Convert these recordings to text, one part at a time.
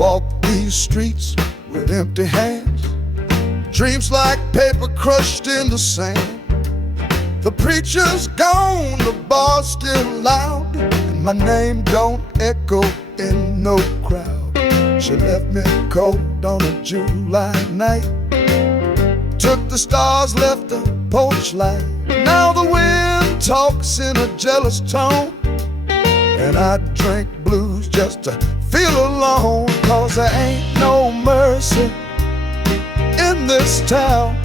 Walk these streets with empty hands, dreams like paper crushed in the sand. The preacher's gone, the bar's still loud, and my name don't echo in no crowd. She left me cold on a July night, took the stars, left the porch light. Now the wind talks in a jealous tone, and I drink blues just to feel alone. 'Cause there ain't no mercy in this town,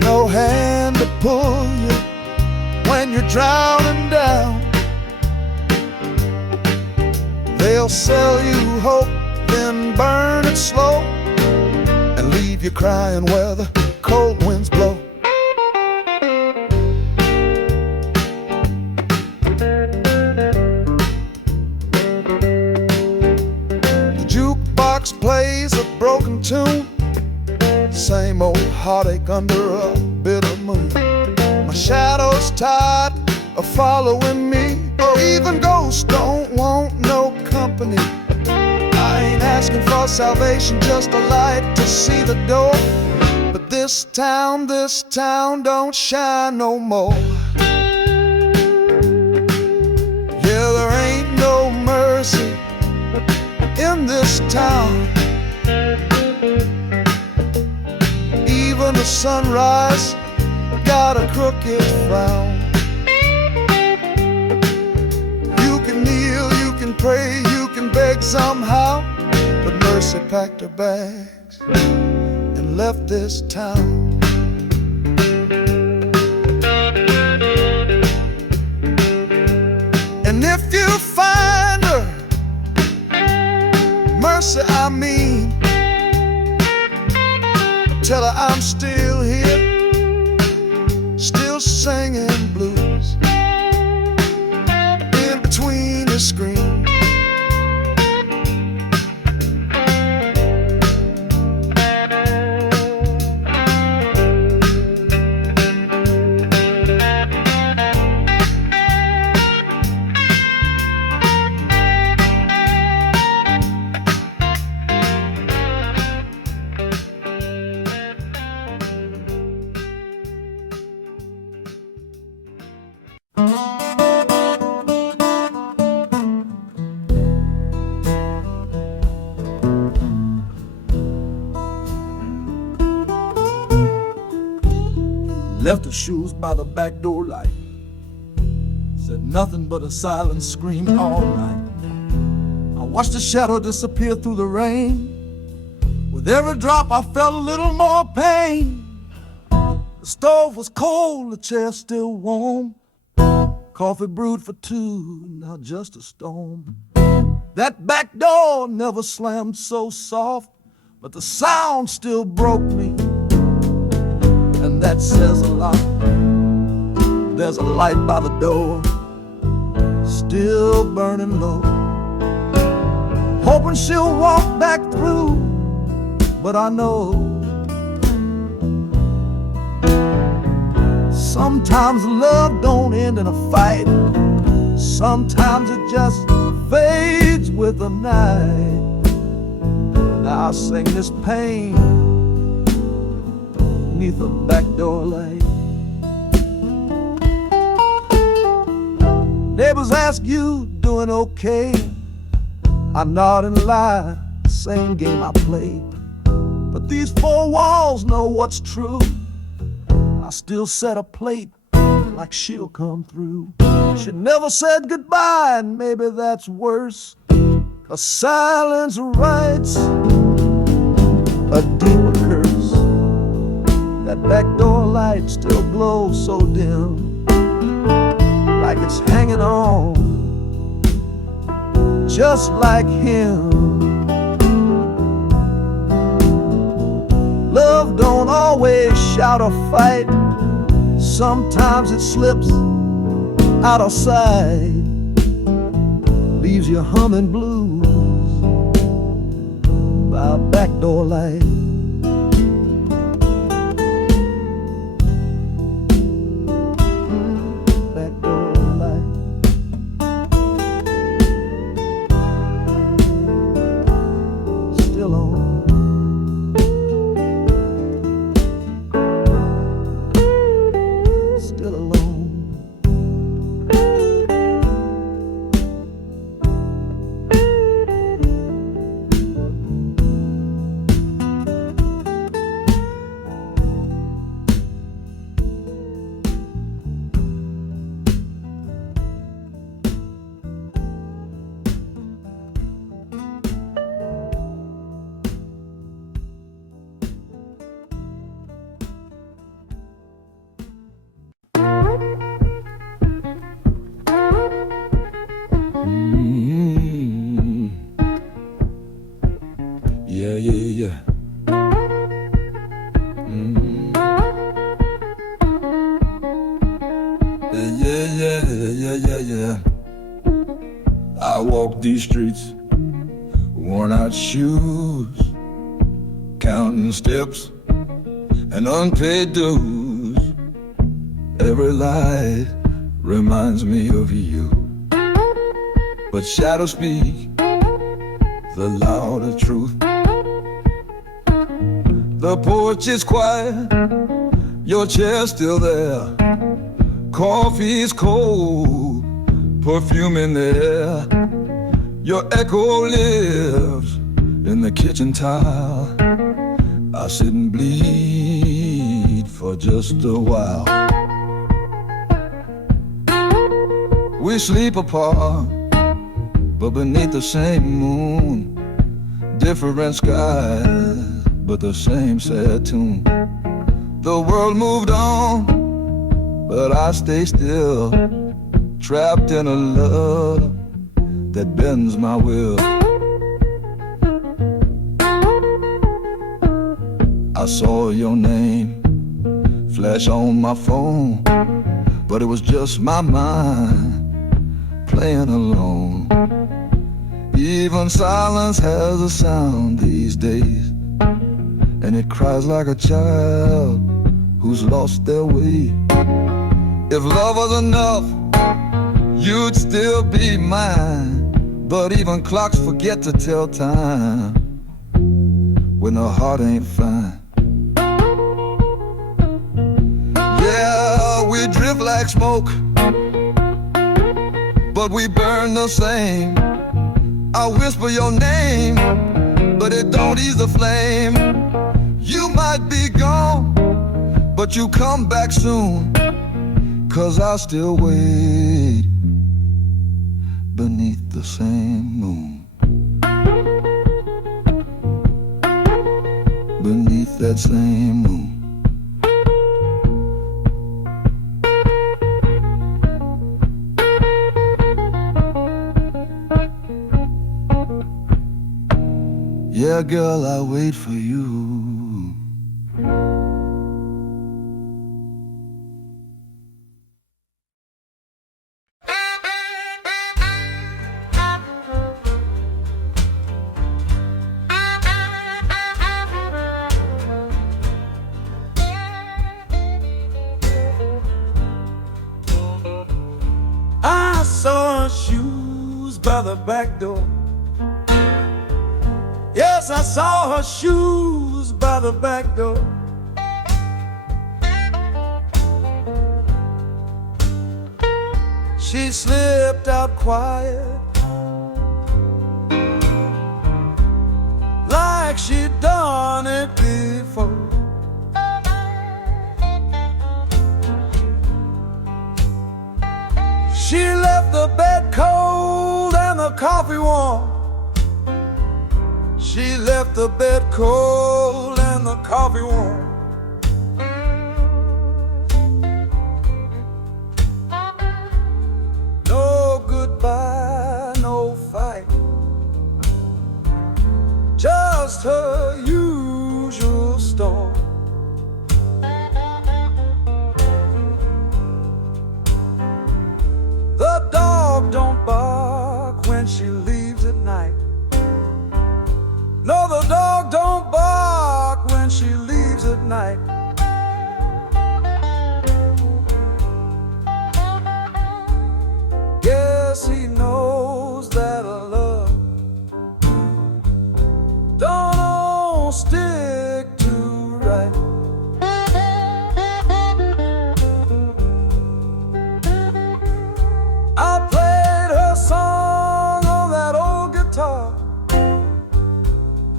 no hand to pull you when you're drowning down. They'll sell you hope, then burn it slow, and leave you crying where the cold winds blow. The jukebox plays a broken tune, same old heartache under a bitter moon. My shadow's tired of following me, or even ghosts don't want no company. I ain't asking for salvation, just a light to see the door. But this town don't shine no more. Yeah, there ain't no mercy in this town. Even the sunrise got a crooked frown. You can kneel, you can pray, you can beg somehow, but mercy packed her bags and left this town. And if you find her, mercy I mean, tell her I'm still here, still singing blues in between the screams. Left her shoes by the back door light, said nothing but a silent scream all night. I watched the shadow disappear through the rain. With every drop I felt a little more pain. The stove was cold, the chair still warm, coffee brewed for two, now just a storm. That back door never slammed so soft, but the sound still broke me, and that says a lot. There's a light by the door, still burning low, hoping she'll walk back through, but I know sometimes love don't end in a fight. Sometimes it just fades with the night. Now I sing this pain beneath a back door light. Neighbors ask you doing okay. I nod and lie, same game I play. But these four walls know what's true. I still set a plate like she'll come through. She never said goodbye, and maybe that's worse, 'cause silence writes a deeper curse. That back door light still glows so dim, like it's hanging on, just like him. Love don't always shout or fight. Sometimes it slips out of sight, leaves you humming blues by a back door light. Back door light. I walk these streets, worn out shoes, counting steps and unpaid dues. Every light reminds me of you, but shadows speak the louder truth. The porch is quiet, your chair's still there. Coffee's cold, perfume in the air. Your echo lives in the kitchen tile. I sit and bleed for just a while. We sleep apart, but beneath the same moon. Different skies, but the same sad tune. The world moved on, but I stay still, trapped in a love that bends my will. I saw your name flash on my phone, but it was just my mind playing alone. Even silence has a sound these days, and it cries like a child who's lost their way. If love was enough, you'd still be mine. But even clocks forget to tell time when the heart ain't fine. Yeah, we drift like smoke, but we burn the same. I whisper your name, but it don't ease the flame. You might be gone, but you come back soon, 'cause I'll still wait beneath the same moon. Beneath that same moon. Yeah, girl, I wait for you. I saw her shoes by the back door. Yes, I saw her shoes by the back door. She slipped out quiet, like she'd done it before. She left the bed cold and the coffee warm. She left the bed cold and the coffee warm. No goodbye, no fight, just her usual storm. The dog don't bark when she leaves at night. No, the dog don't bark when she leaves at night. Guess he knows that a love don't all stick to right. I played her song on that old guitar.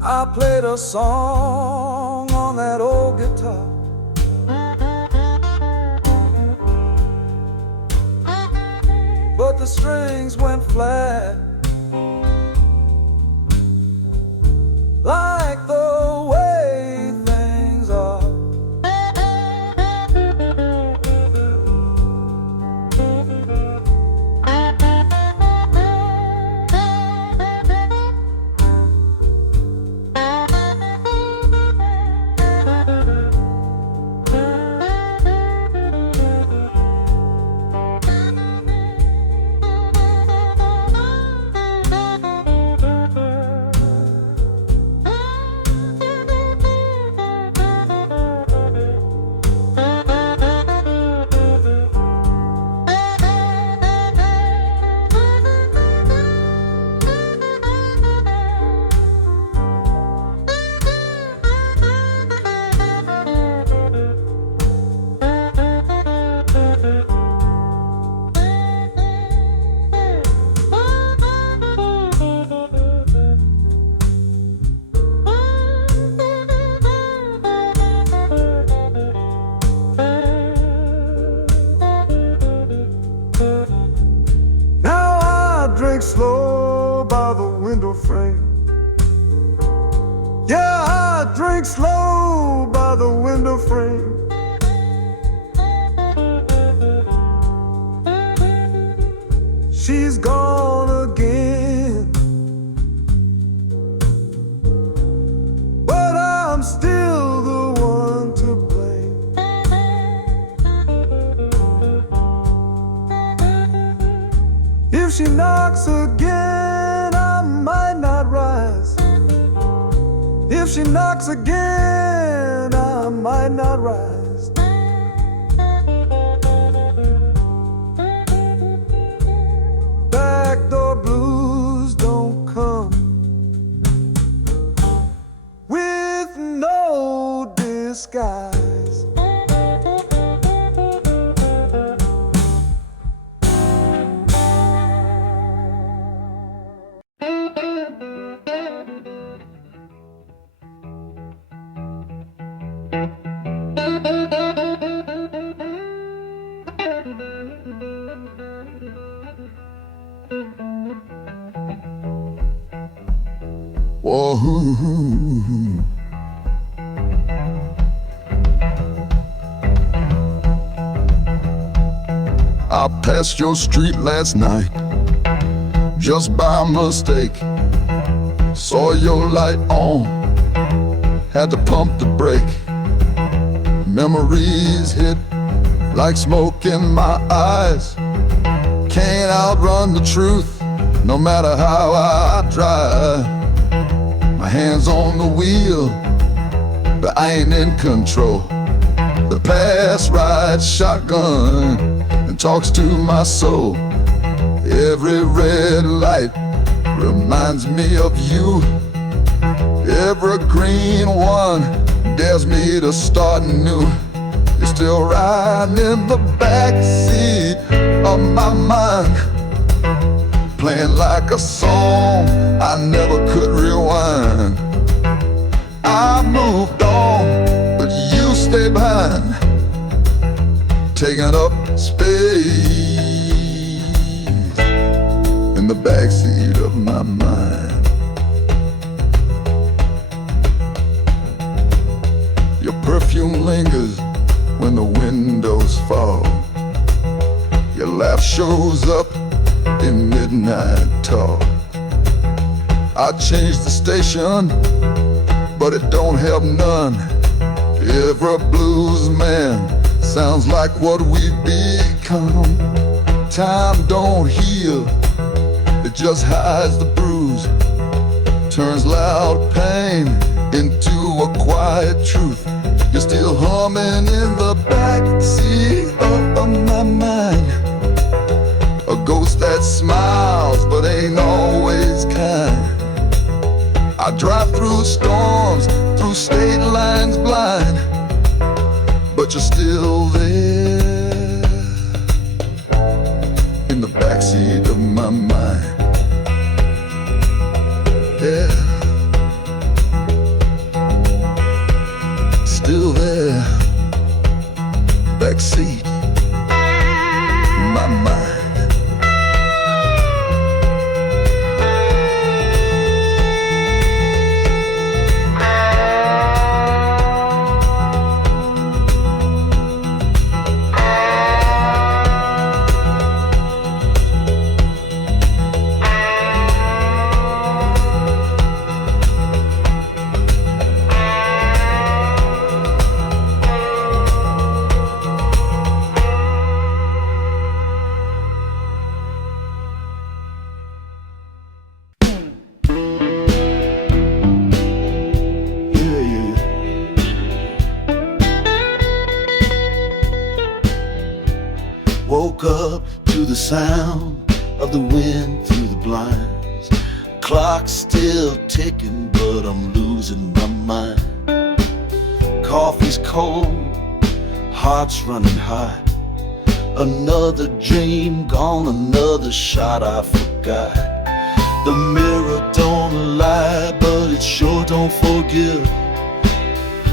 I played a song on that old guitar. But the strings went flat, like the way things are. slow by the window frame. Yeah, I drink slow by the window frame. She's gone again, but I'm still the one to blame. If she knocks again, I might not rise. If she knocks again, I might not rise. Backdoor blues don't come with no disguise. Whoa. I passed your street last night, just by mistake. Saw your light on, had to pump the brake. Memories hit like smoke in my eyes. Can't outrun the truth, no matter how I drive. My hands on the wheel, but I ain't in control. The past rides shotgun and talks to my soul. Every red light reminds me of you. Every green one dares me to start new. You're still riding in the backseat of my mind, playing like a song I never could rewind. I moved on, but you stay behind, taking up space in the backseat of my mind. Your perfume lingers when the windows fall. Your laugh shows up in midnight talk. I changed the station, but it don't help none. Every blues man sounds like what we become. Time don't heal, it just hides the bruise, turns loud pain into a quiet truth. You're still humming in the backseat of my mind, a ghost that smiles but ain't always kind. I drive through storms, through state lines blind, but you're still there in the backseat of my mind. Yeah, still there, backseat of my mind. Woke up to the sound of the wind through the blinds. Clock's still ticking, but I'm losing my mind. Coffee's cold, heart's running high. Another dream gone, another shot I forgot. The mirror don't lie, but it sure don't forgive.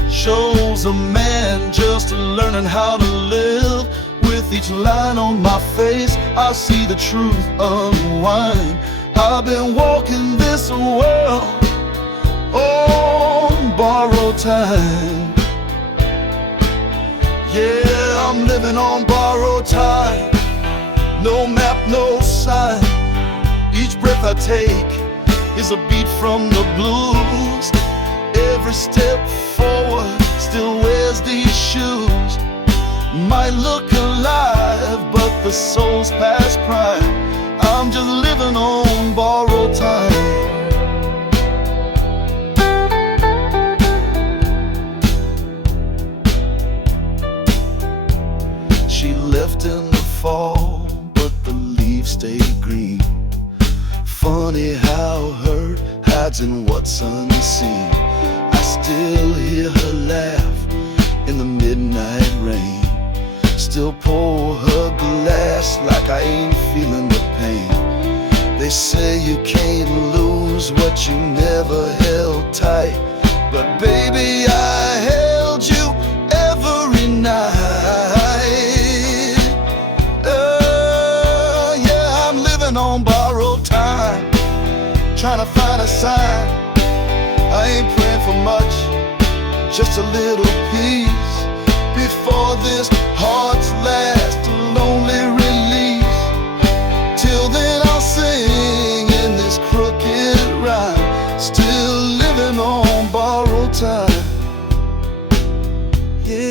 Shows a man just learning how to live. With each line on my face, I see the truth unwind. I've been walking this world on borrowed time. Yeah, I'm living on borrowed time. No map, no sign. Each breath I take is a beat from the blues. Every step forward still wears these shoes. Might look alive, but the soul's past prime. I'm just living on borrowed time. She left in the fall, but the leaves stayed green. Funny how hurt hides in what's unseen. I still hear her laugh in the midnight rain. Still pour her glass like I ain't feeling the pain. They say you can't lose what you never held tight, but baby, I held you every night. Yeah, I'm living on borrowed time, trying to find a sign. I ain't praying for much, just a little peace before this heart's last lonely release. Till then I'll sing in this crooked rhyme, still living on borrowed time. Yeah.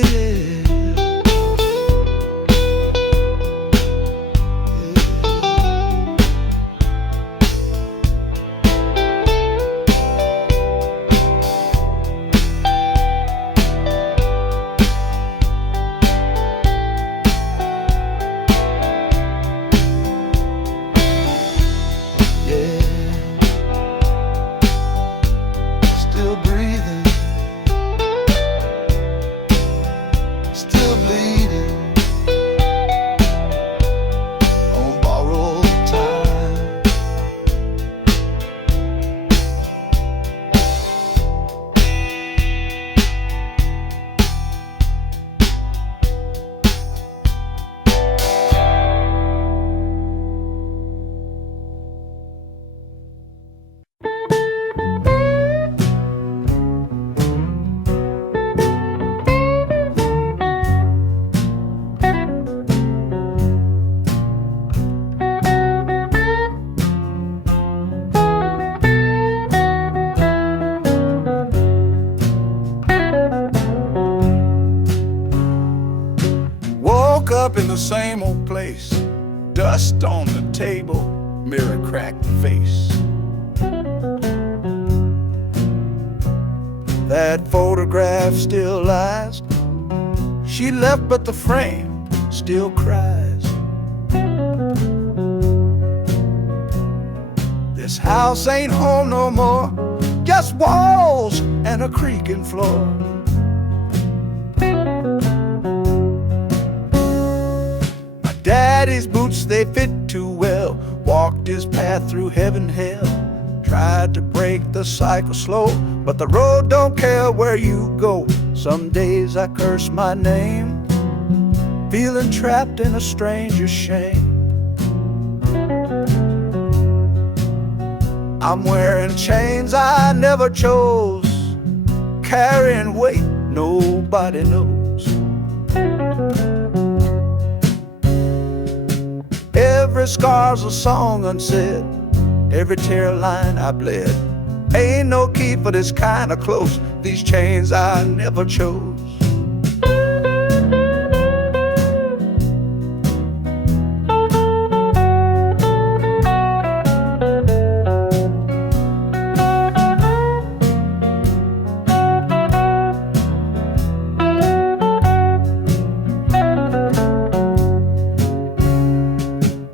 Still breathing, still bleeding on borrowed time. Woke up in the same old place, dust on the table, mirror cracked face. That photograph still lies. She left, but the frame still cries. This house ain't home no more, just walls and a creaking floor. My daddy's boots, they fit too well. Walked his path through heaven, hell. Tried to break the cycle slow, but the road don't care where you go. Some days I curse my name, feeling trapped in a stranger's shame. I'm wearing chains I never chose, carrying weight nobody knows. Every scar's a song unsaid, every tear line I bled. Ain't no key for this kind of close, these chains I never chose.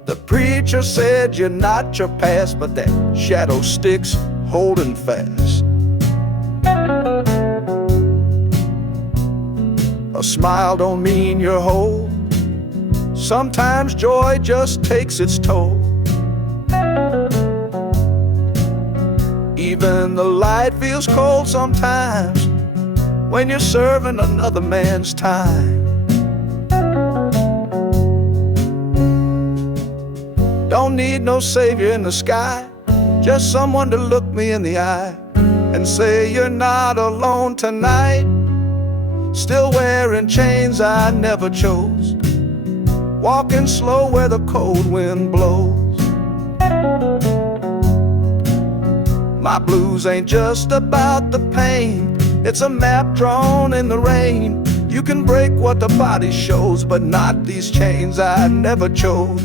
The preacher said you're not your past, but that shadow sticks holding fast. A smile don't mean you're whole. Sometimes joy just takes its toll. Even the light feels cold sometimes when you're serving another man's time. Don't need no savior in the sky, just someone to look me in the eye and say you're not alone tonight. Still wearing chains I never chose, walking slow where the cold wind blows. My blues ain't just about the pain, it's a map drawn in the rain. You can break what the body shows, but not these chains I never chose.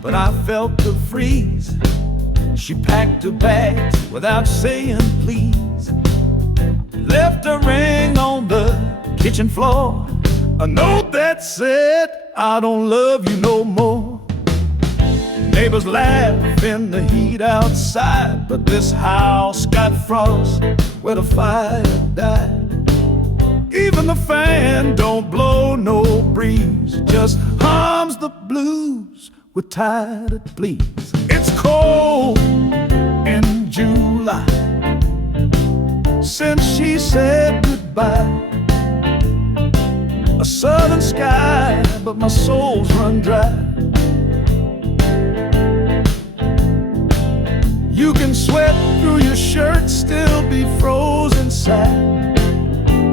But I felt the freeze. She packed her bags without saying please, left a ring on the kitchen floor, a note that said, I don't love you no more. Neighbors laugh in the heat outside, but this house got frost where the fire died. Even the fan don't blow no breeze, just hums the blues with tired it bleeds. It's cold in July since she said goodbye. A southern sky, but my soul's run dry. You can sweat through your shirt, still be frozen inside.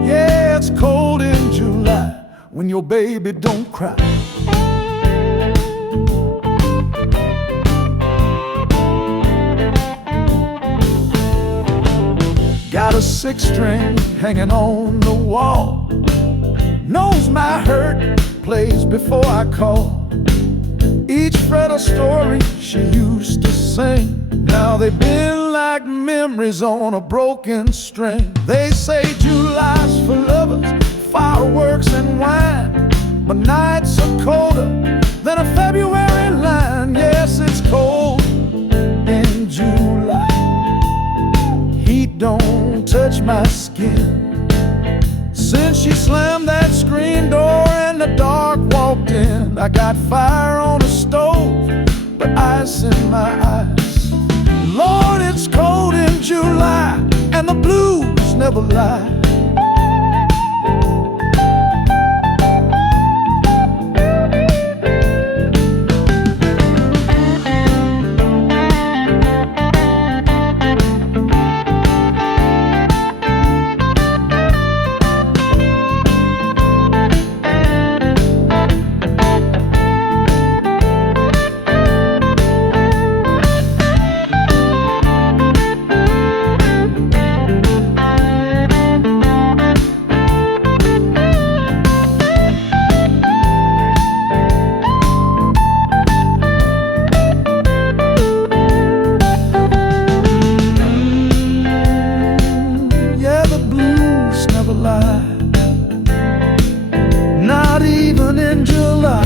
Yeah, it's cold in July when your baby don't cry. Got a 6-string hanging on the wall, knows my hurt, plays before I call. Each fret a story she used to sing. Now they've been like memories on a broken string. They say July's for lovers, fireworks and wine, but nights are colder than a February line. Yes, it's cold in July. Heat don't touch my skin. Since she slammed that screen door and the dark walked in, I got fire on the stove, but ice in my eyes. Lord, it's cold in July, and the blues never lie. Not even in July.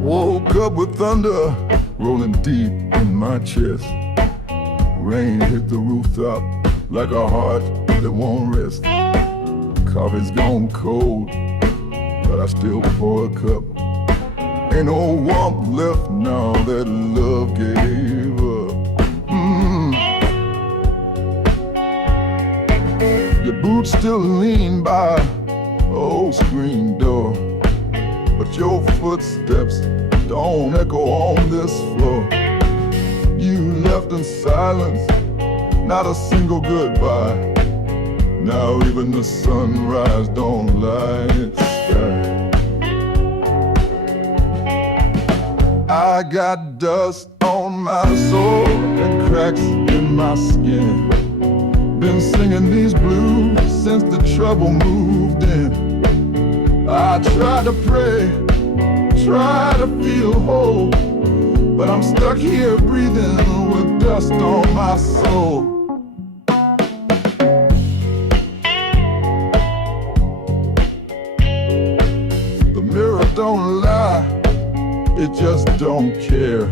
Woke up with thunder rolling deep in my chest. Rain hit the rooftop like a heart that won't rest. Coffee's gone cold, but I still pour a cup. Ain't no warmth left now that love gave up. Your boots still lean by old screen door, but your footsteps don't echo on this floor. You left in silence, not a single goodbye. Now even the sunrise don't light the sky. I got dust on my soul and cracks in my skin. Been singing these blues since the trouble moved in. I try to pray, try to feel whole, but I'm stuck here breathing with dust on my soul. The mirror don't lie, it just don't care.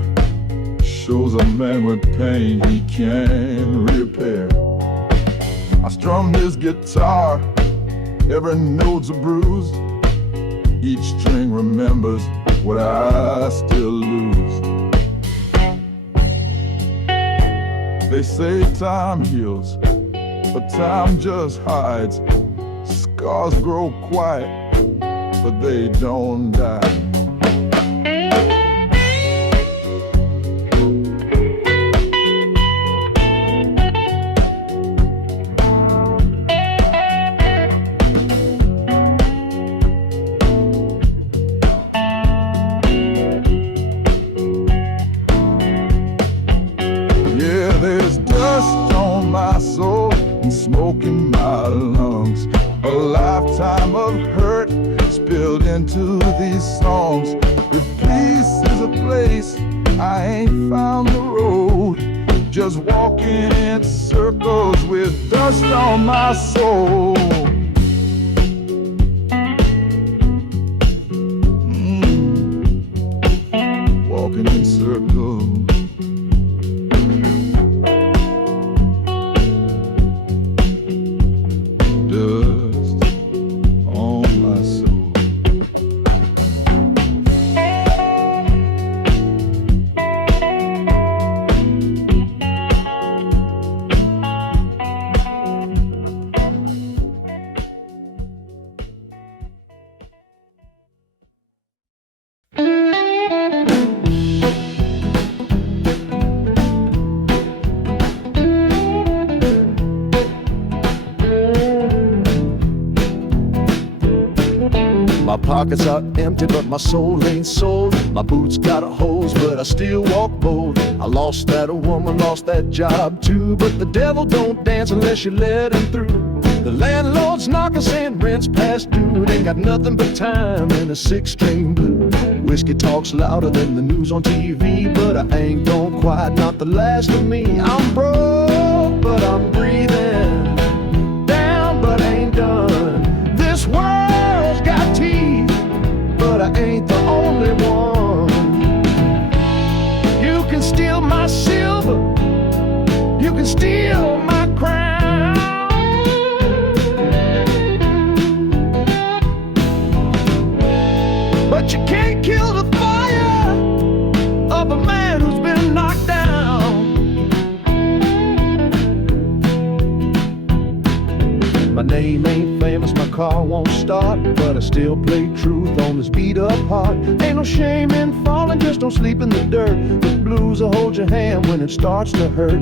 Shows a man with pain he can repair. I strum his guitar, every note's a bruise. Each string remembers what I still lose. They say time heals, but time just hides. Scars grow quiet, but they don't die. There's dust on my soul and smoke in my lungs. A lifetime of hurt spilled into these songs. If peace is a place, I ain't found the road. Just walking in circles with dust on my soul. Walking in circles. My pockets are empty, but my soul ain't sold. My boots got a hose, but I still walk bold. I lost that woman, lost that job too, but the devil don't dance unless you let him through. The landlord's knocking saying rent's past due. It ain't got nothing but time and a six-string blue. Whiskey talks louder than the news on TV, but I ain't gone quiet, not the last of me. I'm broke, but I'm breathing. Down, but ain't done. This world's got teeth, but I ain't the only one. You can steal my silver, you can steal my crown, but you can't kill the fire of a man who's been knocked down. My name ain't famous, my car won't start, but I still play truth on this beat up heart. Ain't no shame in falling, just don't sleep in the dirt. The blues will hold your hand when it starts to hurt.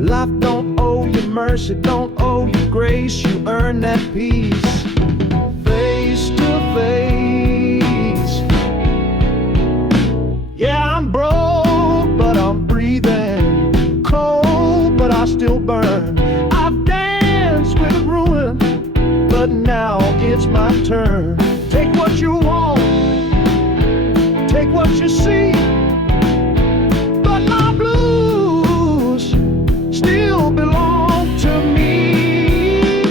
Life don't owe you mercy, don't owe you grace. You earn that peace face to face. Yeah, I'm broke, but I'm breathing. Cold, but I still burn. I've danced with ruin, but now it's my turn. Take what you want, take what you see, but my blues still belong to me.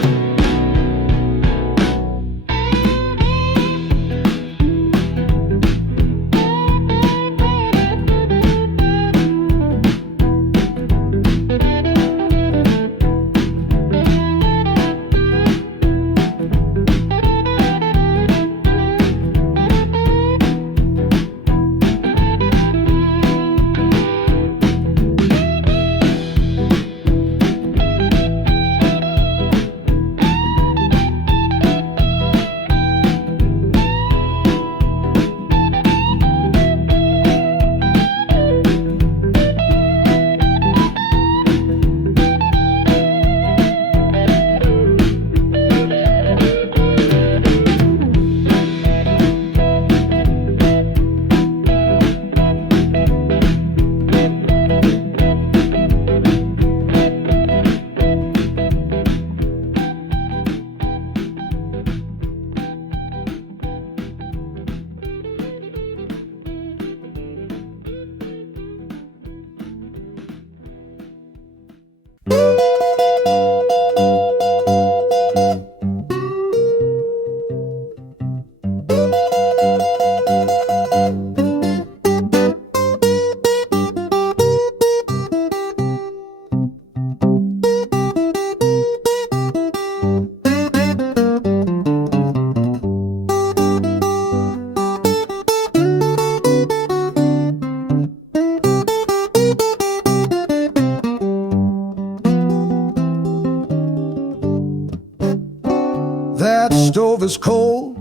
stove is cold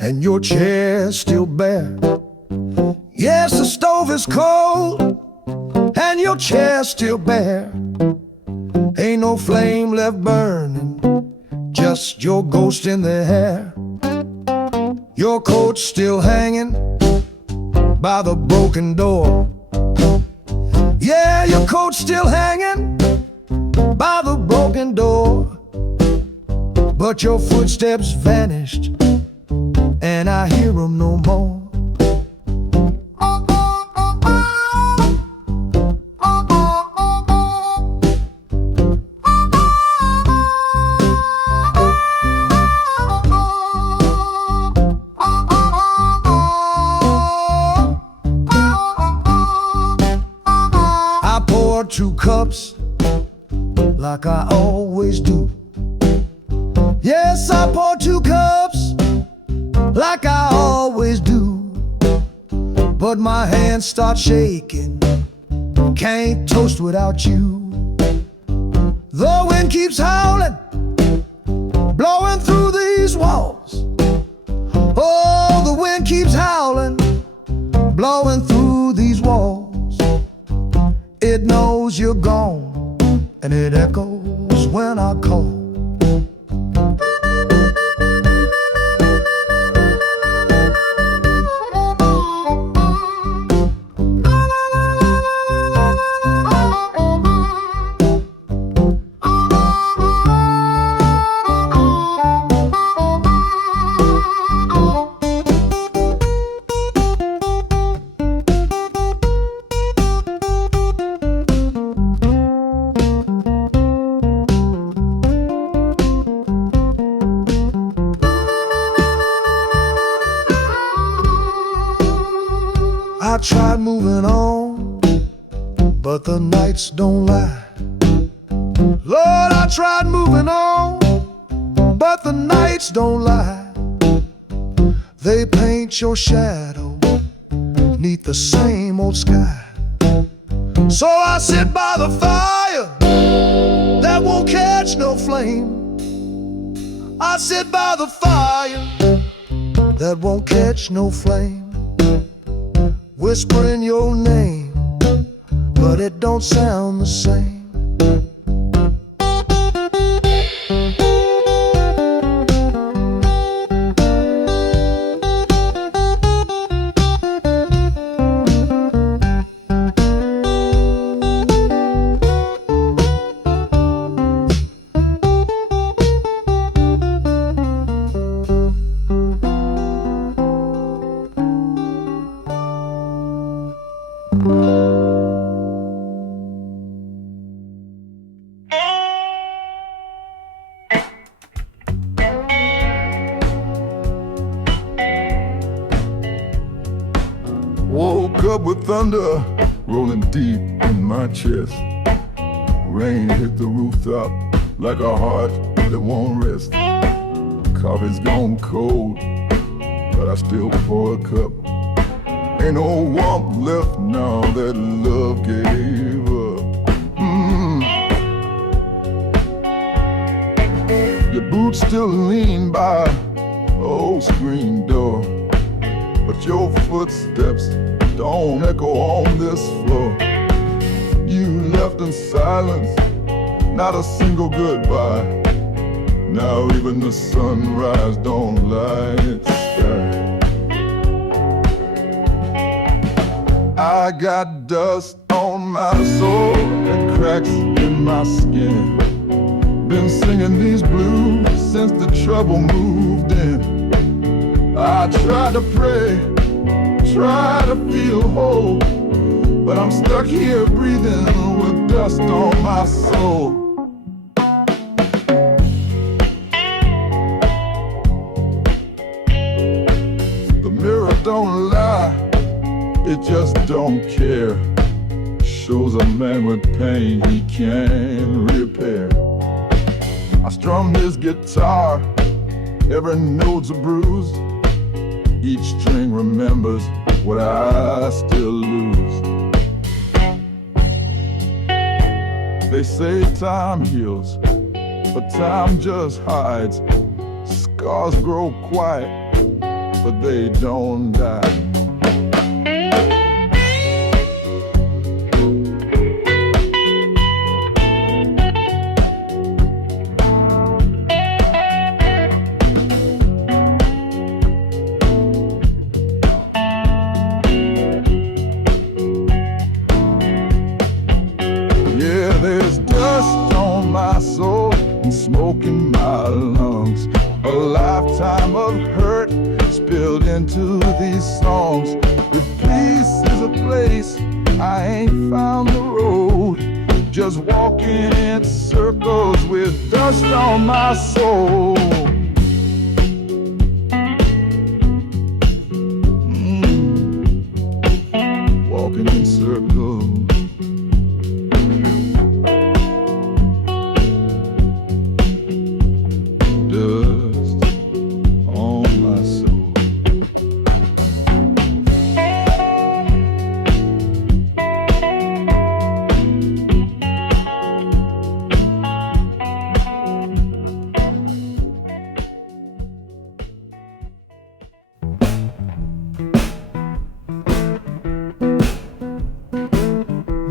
and your chair's still bare. Yes, the stove is cold and your chair's still bare. Ain't no flame left burning, just your ghost in the hair. Your coat's still hanging by the broken door. Yeah, your coat's still hanging by the broken door. But your footsteps vanished and I hear them no more. I poured 2 cups like I always do. Yes, I poured 2 cups like I always do. But my hands start shaking, can't toast without you. The wind keeps howling, blowing through these walls. Oh, the wind keeps howling, blowing through these walls. It knows you're gone, and it echoes when I call. I tried moving on, but the nights don't lie. Lord, I tried moving on, but the nights don't lie. They paint your shadow neath the same old sky. So I sit by the fire that won't catch no flame. I sit by the fire that won't catch no flame. Whispering your name, but it don't sound the same. Woke up with thunder rolling deep in my chest. Rain hit the rooftop like a heart that won't rest. Coffee's gone cold, but I still pour a cup. Ain't no warmth left now that love gave up. Your boots still lean by the old screen door, but your footsteps don't echo on this floor. You left in silence, not a single goodbye. Now even the sunrise don't light the sky. I got dust on my soul and cracks in my skin. Been singing these blues since the trouble moved in. I try to pray, try to feel whole, but I'm stuck here breathing with dust on my soul. The mirror don't lie, it just don't care. Shows a man with pain he can't repair. I strum this guitar, every note's a bruise. Each string remembers what I still lose. They say time heals, but time just hides Scars grow quiet, but they don't die. Yeah, there's dust on my soul and smoke in my lungs. A lifetime of hurt spilled into these songs. If peace is a place, I ain't found the road. Just walking in circles with dust on my soul. Walking in circles. Dust on my soul.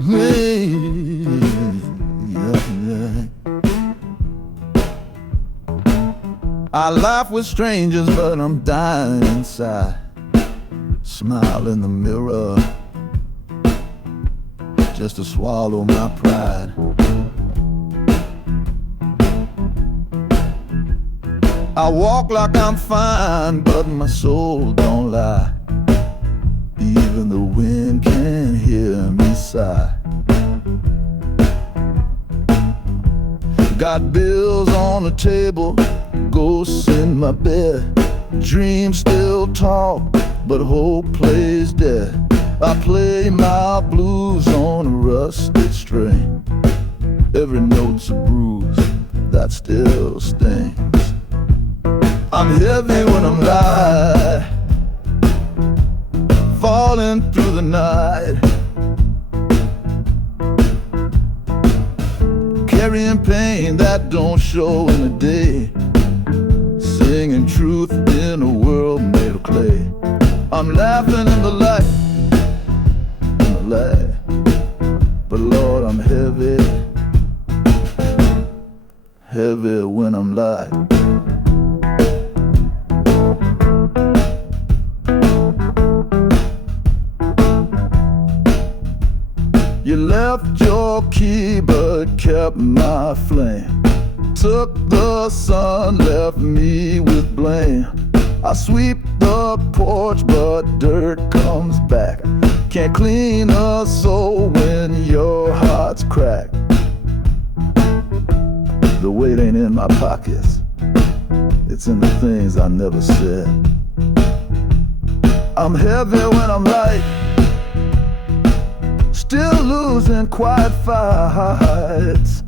Hey, yeah. I laugh with strangers, but I'm dying inside. Smile in the mirror, just to swallow my pride. I walk like I'm fine, but my soul don't lie. Even the wind can hear me sigh. Got bills on the table, ghosts in my bed. Dreams still talk, but hope plays dead. I play my blues on a rusted string. Every note's a bruise that still stings. I'm heavy when I'm light, falling through the night, carrying pain that don't show in the day, singing truth in a world made of clay. I'm laughing in the light, but Lord, I'm heavy, heavy when I'm light. You left your key but kept my flame. Took the sun, left me with blame. I sweep the porch but dirt comes back. Can't clean a soul when your heart's cracked. The weight ain't in my pockets, it's in the things I never said. I'm heavy when I'm light, still losing quiet fights.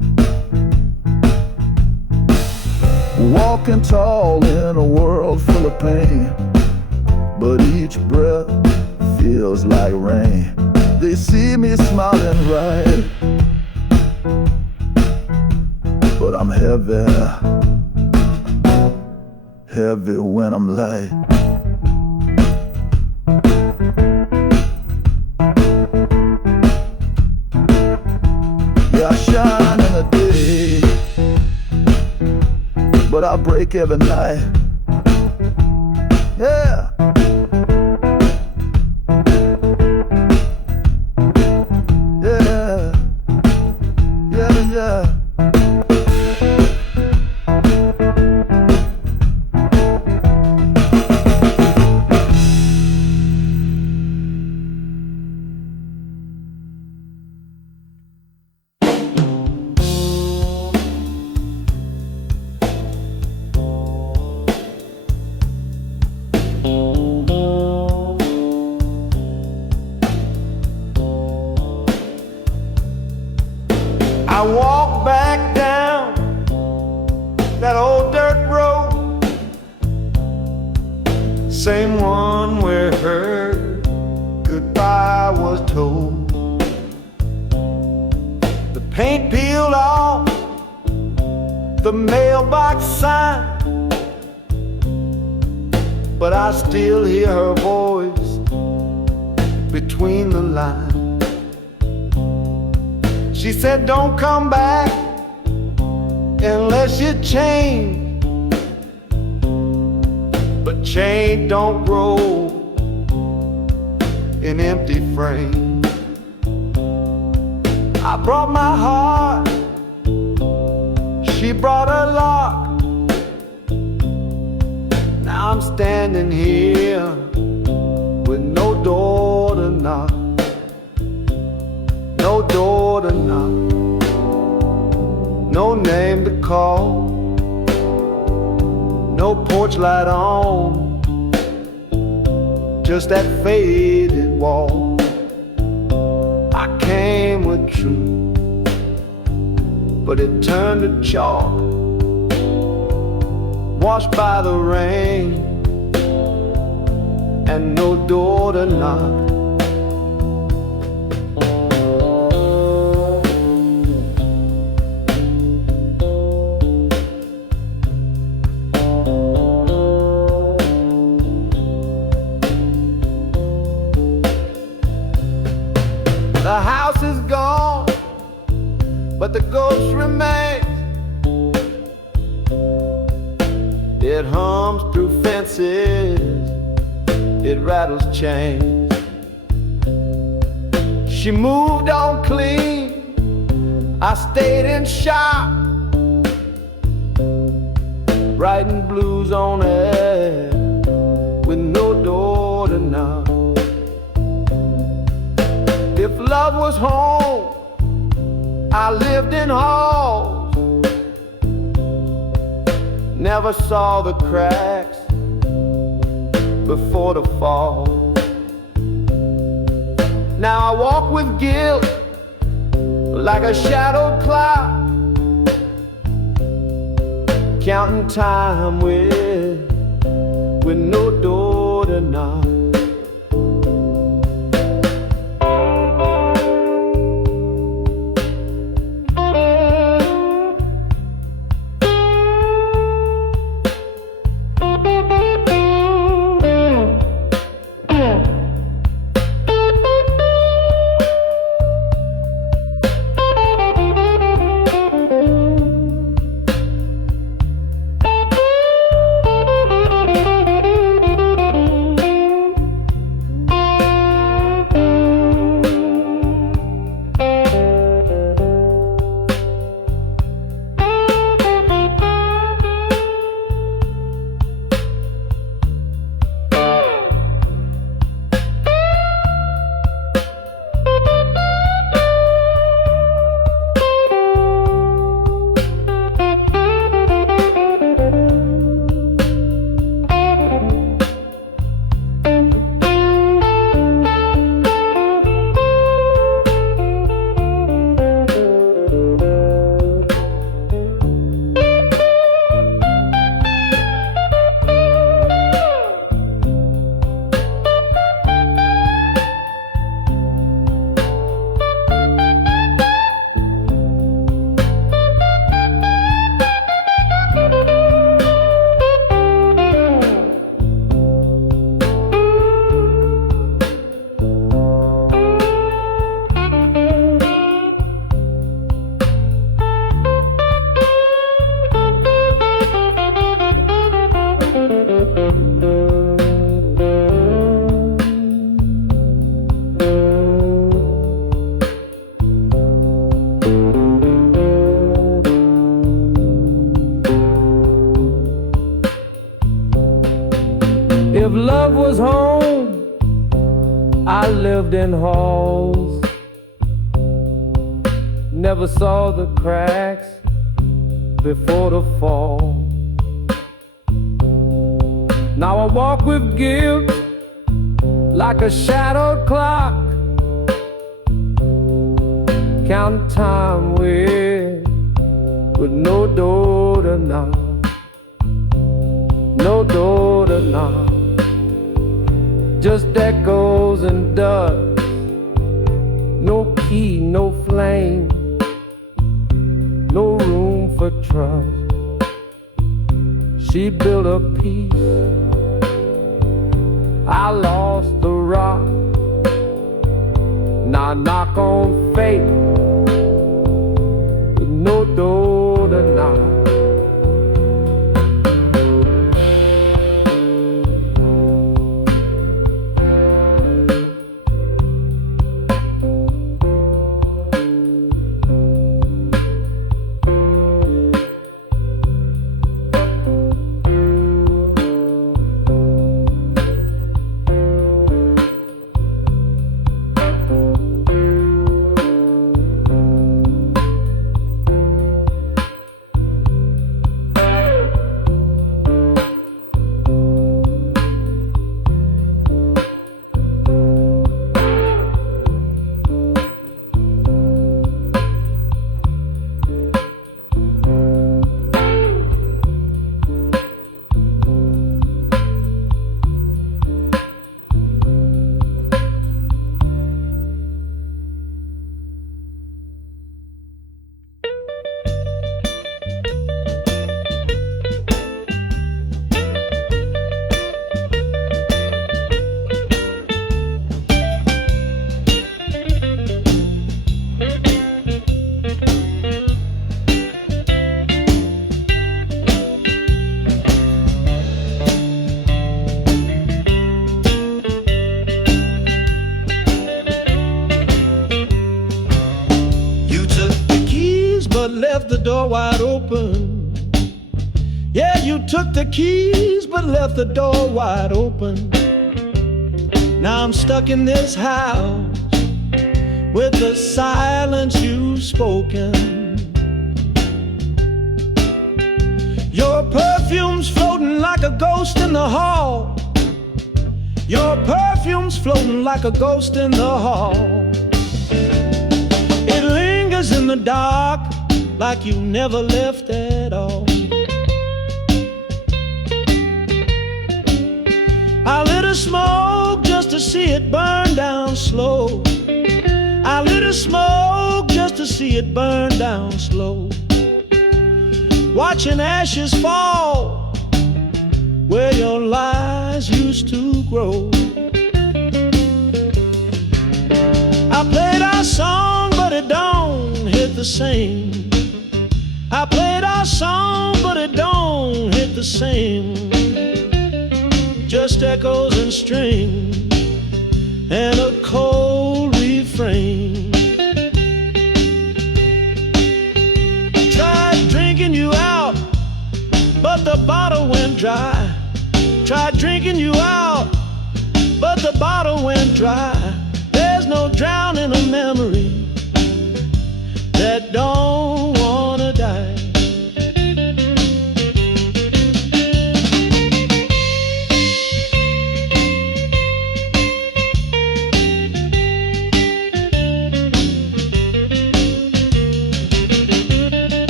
Walking tall in a world full of pain, but each breath feels like rain. They see me smiling right, but I'm heavy, heavy when I'm light. Yeah, I shine in the day, but I break every night. Yeah. Yeah. Yeah, yeah. I walk back down that old dirt road, same one where her goodbye was told. The paint peeled off the mailbox sign, but I still hear her voice between the lines. She said, don't come back unless you change, but change don't grow in empty frames. I brought my heart, she brought her lock. Now I'm standing here with no door to knock, no door to knock, no name to call, no porch light on, just that faded wall. I came with truth, but it turned to chalk, washed by the rain, and no door to knock. The house is gone, but the ghost remains. It hums through fences, it rattles chains. She moved on clean, I stayed in shop, writing blues on air with no door to knock. If love was home, I lived in halls, never saw the cracks before the fall. Now I walk with guilt like a shadowed clock, counting time with no door to knock. If love was home, I lived in halls, never saw the cracks before the fall. Now I walk with guilt like a shadowed clock, count time with no door to knock, no door to knock. Just echoes and dust, no key, no flame, no room for trust. She built a peace I lost the rock. Now I knock on fate with no door to knock. Left the door wide open. Yeah, you took the keys but left the door wide open. Now I'm stuck in this house with the silence you've spoken. Your perfume's floating like a ghost in the hall. Your perfume's floating like a ghost in the hall. It lingers in the dark like you never left at all. I lit a smoke just to see it burn down slow. I lit a smoke just to see it burn down slow. Watching ashes fall where your lies used to grow. I played our song but it don't hit the same. I played our song, but it don't hit the same. Just echoes and strings and a cold refrain. Tried drinking you out, but the bottle went dry. Tried drinking you out, but the bottle went dry. There's no drowning a memory that don't wanna die.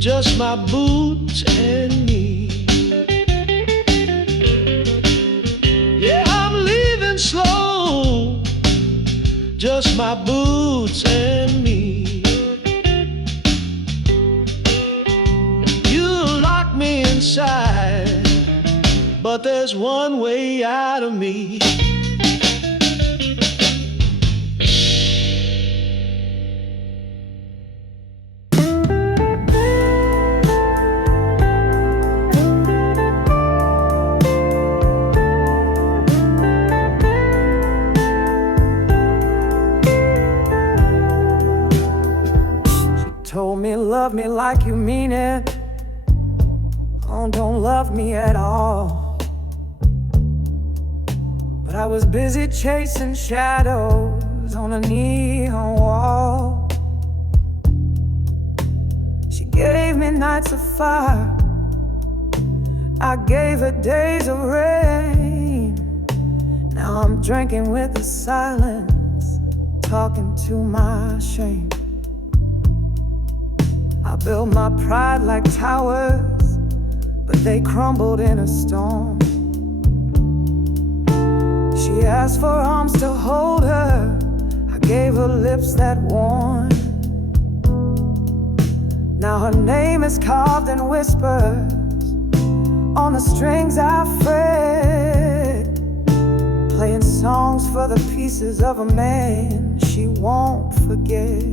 Just my boots and me. Yeah, I'm leaving slow. Just my boots and me. You lock me inside, but there's one way out of me. Told me love me like you mean it. Oh, don't love me at all. But I was busy chasing shadows on a neon wall. She gave me nights of fire, I gave her days of rain. Now I'm drinking with the silence, talking to my shame. I built my pride like towers, but they crumbled in a storm. She asked for arms to hold her, I gave her lips that warm. Now her name is carved in whispers on the strings I fret, playing songs for the pieces of a man she won't forget.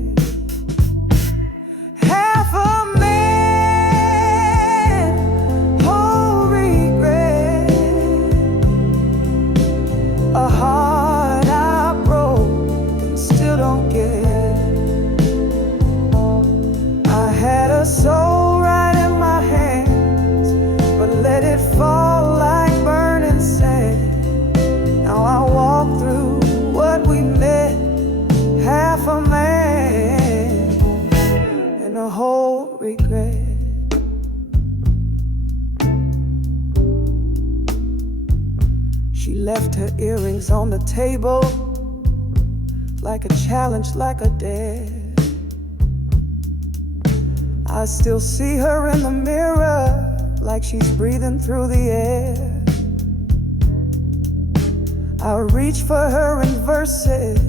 Half a man, whole regret, a heart I broke and still don't get. I had a soul right in my hands, but let it fall like burning sand. Now I walk through what we met, half a man and a whole regret. She left her earrings on the table, like a challenge, like a dare. I still see her in the mirror, like she's breathing through the air. I reach for her in verses,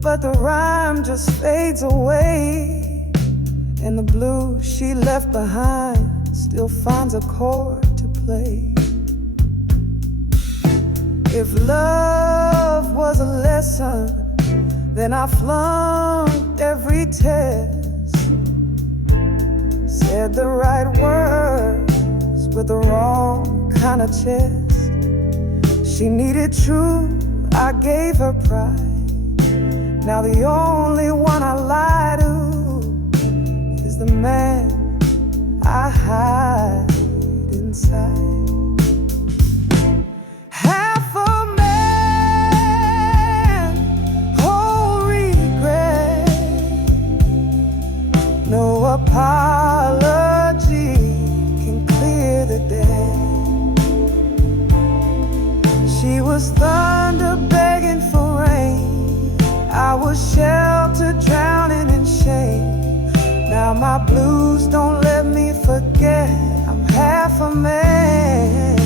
but the rhyme just fades away, and the blues she left behind still finds a chord to play. If love was a lesson, then I flunked every test, said the right words with the wrong kind of chest. She needed truth, I gave her pride. Now the only one I lie to is the man I hide inside. Half a man, whole regret, no apology can clear the day. She was thunder begging for rain, I was shelter drowning in shame. Now my blues don't let me forget, I'm half a man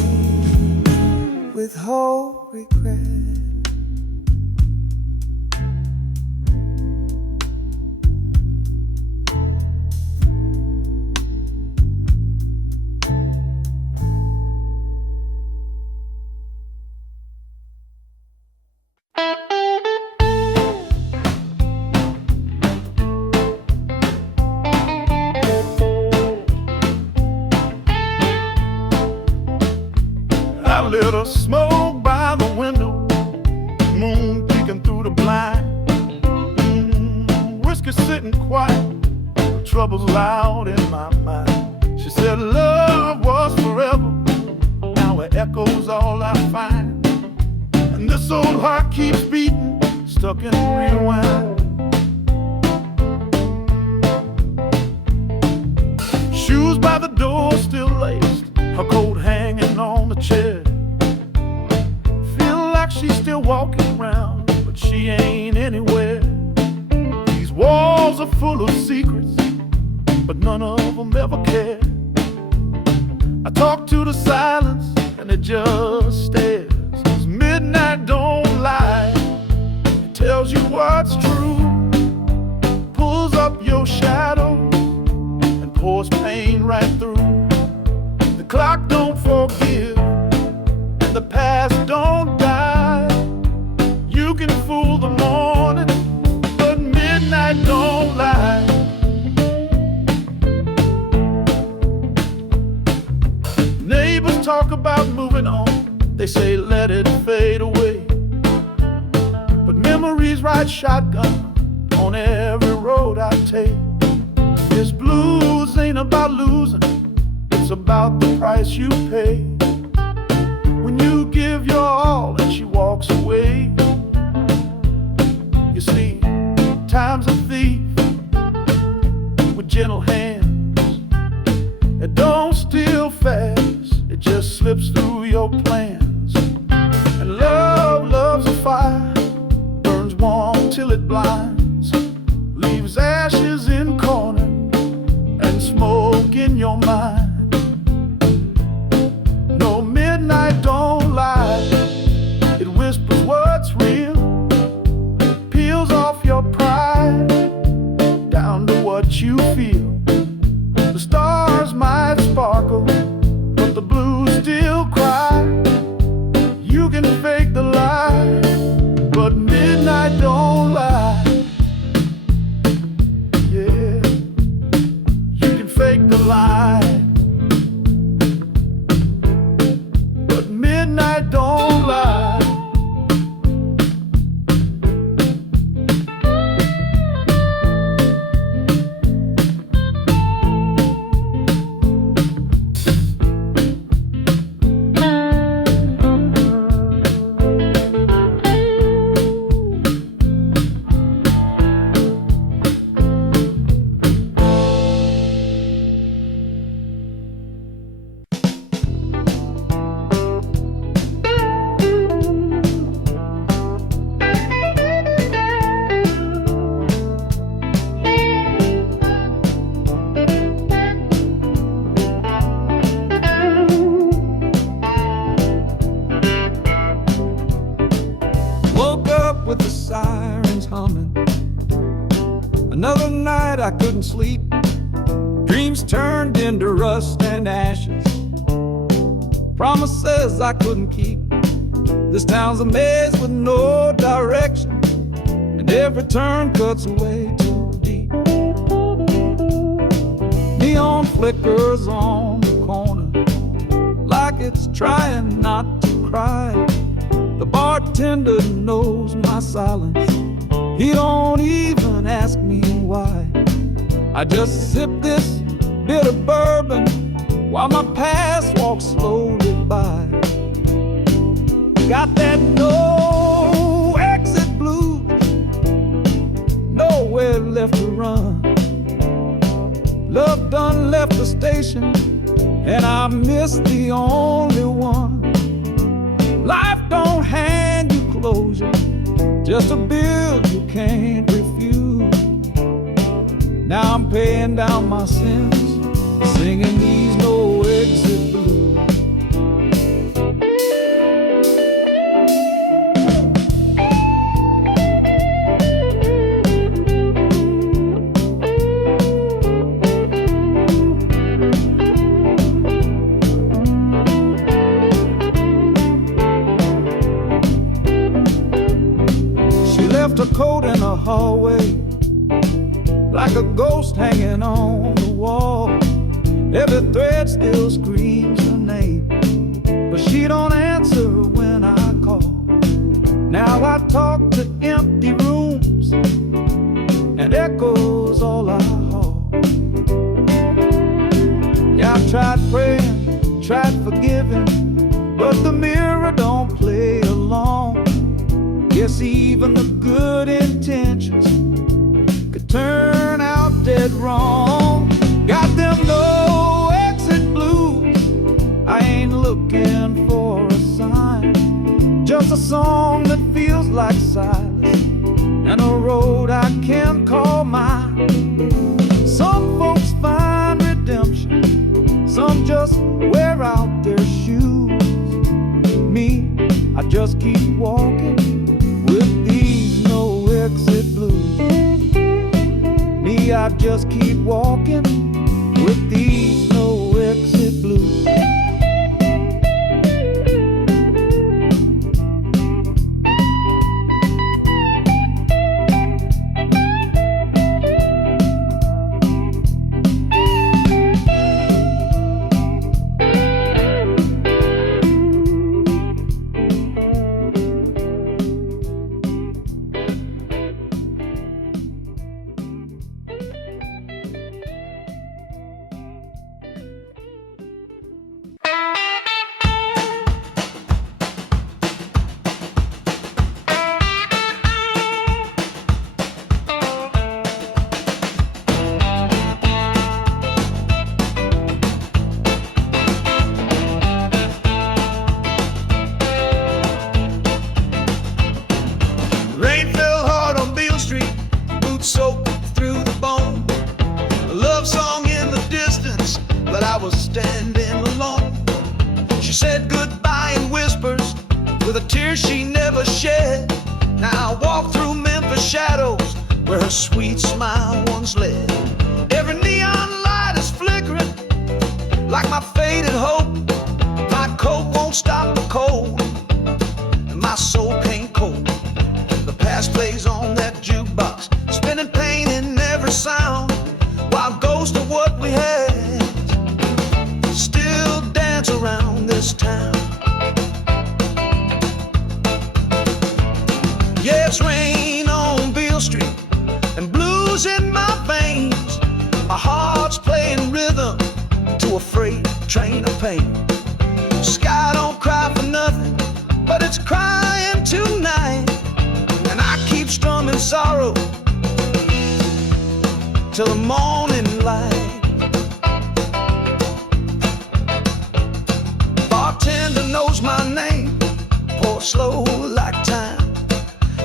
with whole regret. I lit a smoke by the window, moon peeking through the blind. Whiskey sitting quiet, trouble's loud in my mind. She said love was forever, now it echoes all I find. And this old heart keeps beating, stuck in rewind. Shoes by the door still laced, her coat hanging on the chair. Feel like she's still walking around, but she ain't anywhere. These walls are full of secrets, but none of them ever care. I talk to the silence and it just stares. 'Cause midnight don't lie, it tells you what's true, pulls up your shadow and pours pain right through. The clock don't forgive, and the past don't die. You can fool the morning, but midnight don't lie. Neighbors talk about moving on, they say let it fade away. But memories ride shotgun on every road I take. This blues ain't about losing, it's about the price you pay. When you give your all and she walks away. You see, time's a thief with gentle hands. It don't steal fast, it just slips through your plans. And love's a fire, burns warm till it blinds, leaves ashes in corners fake the lie, but midnight don't lie. Yeah, you can fake the lie, but midnight don't lie. Woke up with the sirens humming. Another night I couldn't sleep. Dreams turned into rust and ashes. Promises I couldn't keep. This town's a maze with no direction, and every turn cuts away too deep. Neon flickers on the corner, like it's trying not to cry. The bartender knows my silence. He don't even ask me why. I just sip this bitter bourbon while my past walks slowly by. Got that no exit blues, nowhere left to run. Love done left the station, and I miss the only one. Life don't hand you closure, just a bill you can't refuse. Now I'm paying down my sins, singing these no exit blues. Left a coat in the hallway, like a ghost hanging on the wall. Every thread still screams her name, but she don't answer when I call. Now I talk to empty rooms and echoes all I haul. Yeah, I tried praying, tried forgiving, but the mirror don't play along. Guess even the good intentions could turn out dead wrong. Got them no exit blues, I ain't looking for a sign. Just a song that feels like silence, and a road I can call mine. Some folks find redemption, some just wear out their shoes. Me, I just keep walking with these no exit blues. Me, I just keep walking with these no exit blues. was standing alone. She said goodbye in whispers with a tear she never shed. Now I walk through Memphis shadows where her sweet smile once led. Every neon light is flickering like my faded hope. My coat won't stop the cold, and it's rain on Beale Street and blues in my veins. My heart's playing rhythm to a freight train of pain. Sky don't cry for nothing, but it's crying tonight. And I keep strumming sorrow till the morning light. Bartender knows my name, pour slow like time.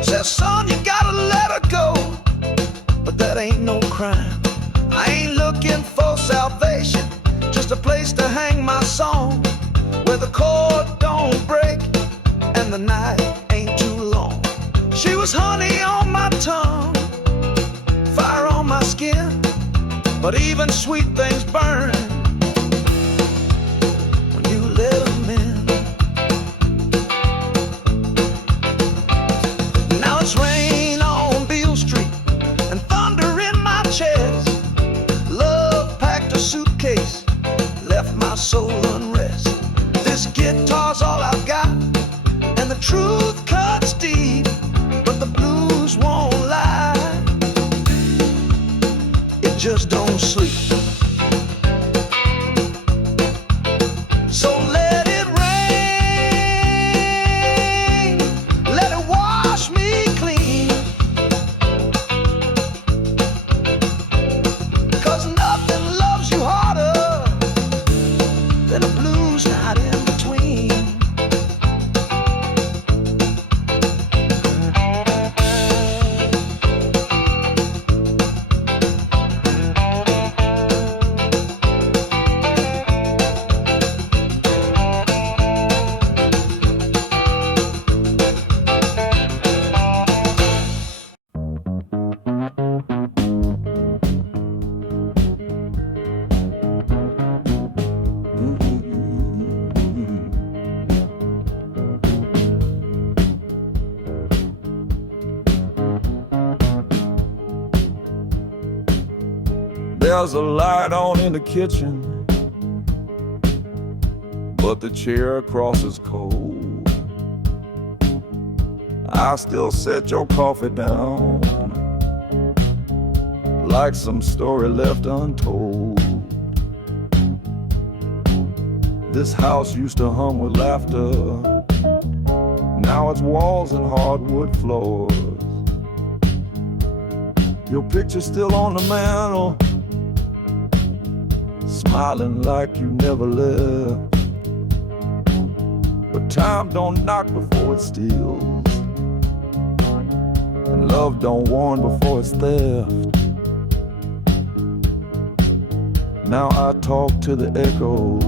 Says, son, you gotta let her go, but that ain't no crime. I ain't looking for salvation, just a place to hang my song, where the chord don't break and the night ain't too long. She was honey on my tongue, fire on my skin, but even sweet things burn when you let them in. Now it's rain on Beale Street and thunder in my chest. Love packed a suitcase, left my soul unrest. This guitar's all I've got, and the truth cuts deep, but the blues won't lie. It just don't sleep. So let it rain, let it wash me clean, 'cause nothing loves you harder than a blues night in between. There's a light on in the kitchen, but the chair across is cold. I still set your coffee down like some story left untold. This house used to hum with laughter, now it's walls and hardwood floors. Your picture's still on the mantle, smiling like you never left. But time don't knock before it steals, and love don't warn before it's theft. Now I talk to the echoes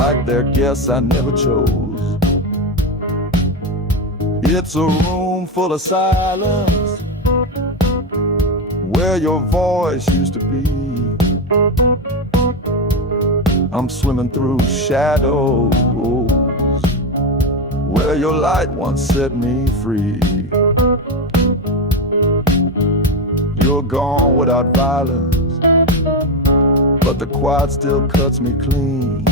like they're guests I never chose. It's a room full of silence where your voice used to be. I'm swimming through shadows where your light once set me free. You're gone without violence, but the quiet still cuts me clean.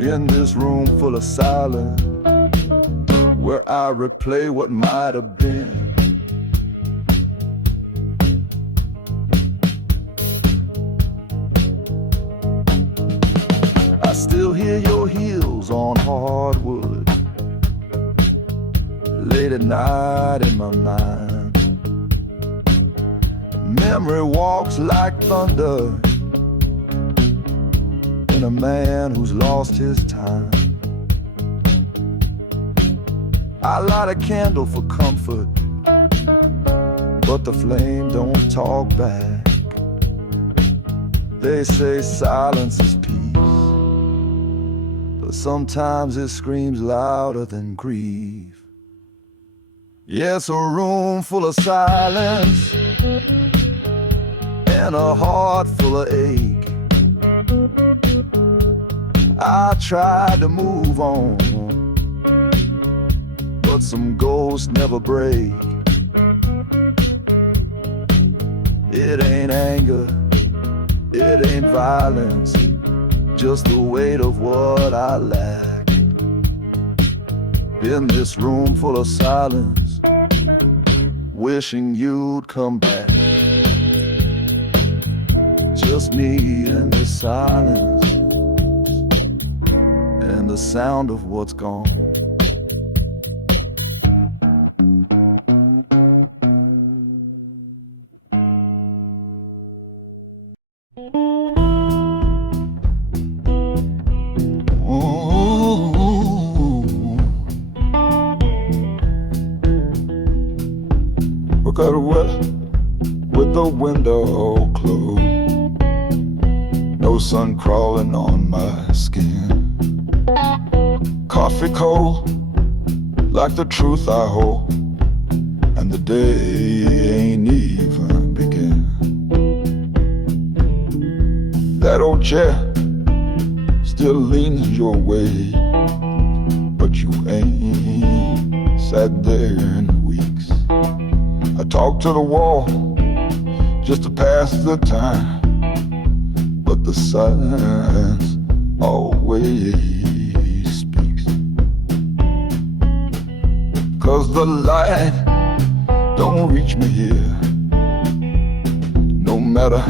In this room full of silence, where I replay what might have been. I still hear your heels on hardwood late at night in my mind. Memory walks like thunder in a man who's lost his time. I light a candle for comfort, but the flame don't talk back. They say silence is peace, but sometimes it screams louder than grief. Yeah, it's a room full of silence and a heart full of ache. I tried to move on, but some ghosts never break. It ain't anger, it ain't violence, just the weight of what I lack. in this room full of silence, wishing you'd come back. Just me and this silence, and the sound of what's gone. Look at west with the window closed, no sun crawling on my skin. Coffee cold, like the truth I hold, and the day ain't even begun. That old chair still leans your way, but you ain't sat there in weeks. I talk to the wall just to pass the time, but the silence always speaks. 'Cause the light don't reach me here, no matter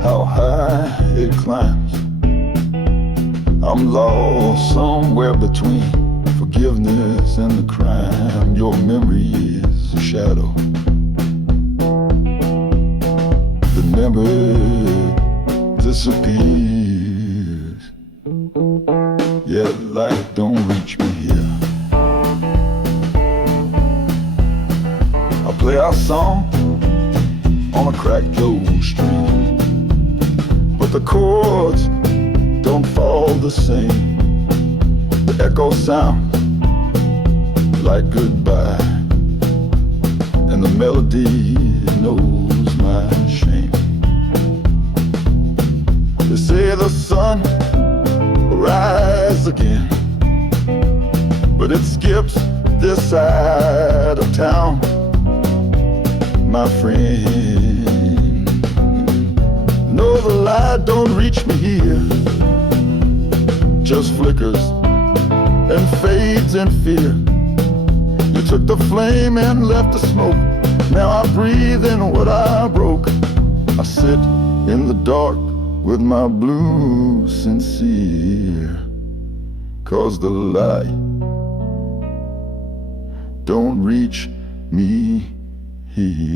how high it climbs. I'm lost somewhere between forgiveness and the crime. Your memory is a shadow. The memory disappears. Yeah, light don't reach me here. I play our song on a cracked old string, but the chords don't fall the same. The echo sound like goodbye, and the melody knows my shame. They say the sun will rise again, but it skips this side of town, my friend. No, the light don't reach me here, just flickers and fades in fear. You took the flame and left the smoke. Now I breathe in what I broke. I sit in the dark with my blues sincere, 'cause the light don't reach me here.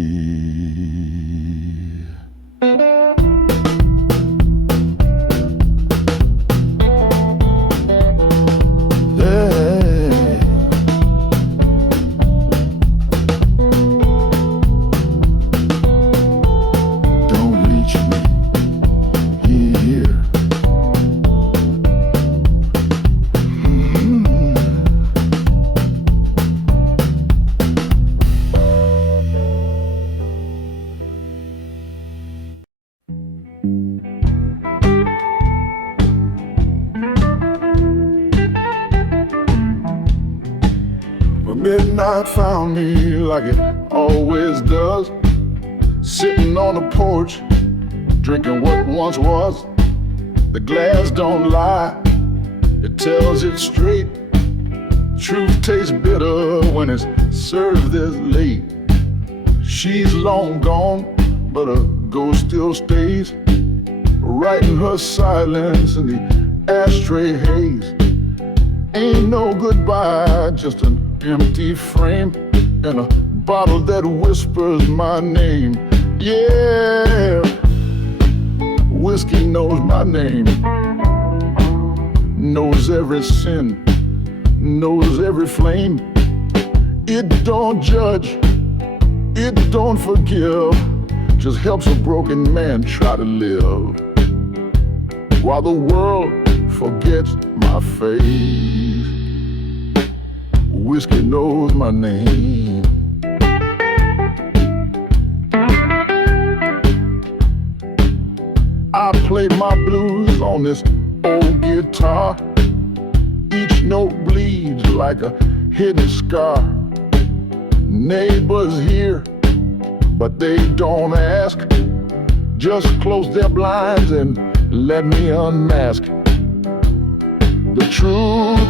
Midnight found me like it always does, sitting on the porch, drinking what once was. The glass don't lie, it tells it straight. Truth tastes bitter when it's served this late. She's long gone, but a ghost still stays, writing her silence in the ashtray haze. Ain't no goodbye, just an empty frame and a bottle that whispers my name. Yeah, whiskey knows my name, knows every sin, knows every flame. It don't judge, it don't forgive, just helps a broken man try to live, while the world forgets my face. Whiskey knows my name. I play my blues on this old guitar. Each note bleeds like a hidden scar. Neighbors hear, but they don't ask. Just close their blinds and let me unmask. The truth